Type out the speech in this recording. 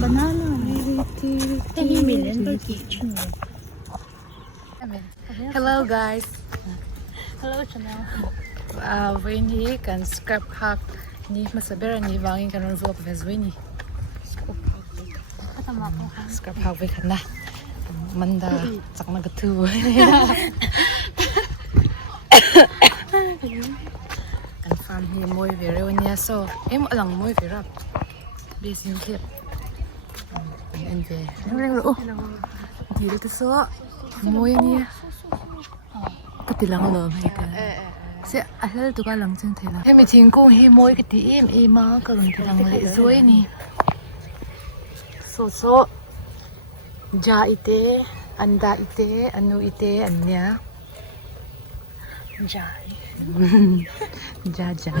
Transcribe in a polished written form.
Banana, maybe 10 million Hello guys. Hello channel. Winnie can scrap hack ni masabera ni wangin kan vlog ves Winnie. Scrap hack we kan na. Manda sak na gatu. Kan farm hi moi very wania so em alang moi very rap. Basin clip. Anh về nó đang lỗ gì đó số môi nha cái tỷ lăng lợm hay cái sẽ ăn tụi cái lăng chân thế nào em mình chính cũng hi môi cái tí em mà cái lăng thì lăng lại dối nè số ja ite anda ite anu ite anya ja ja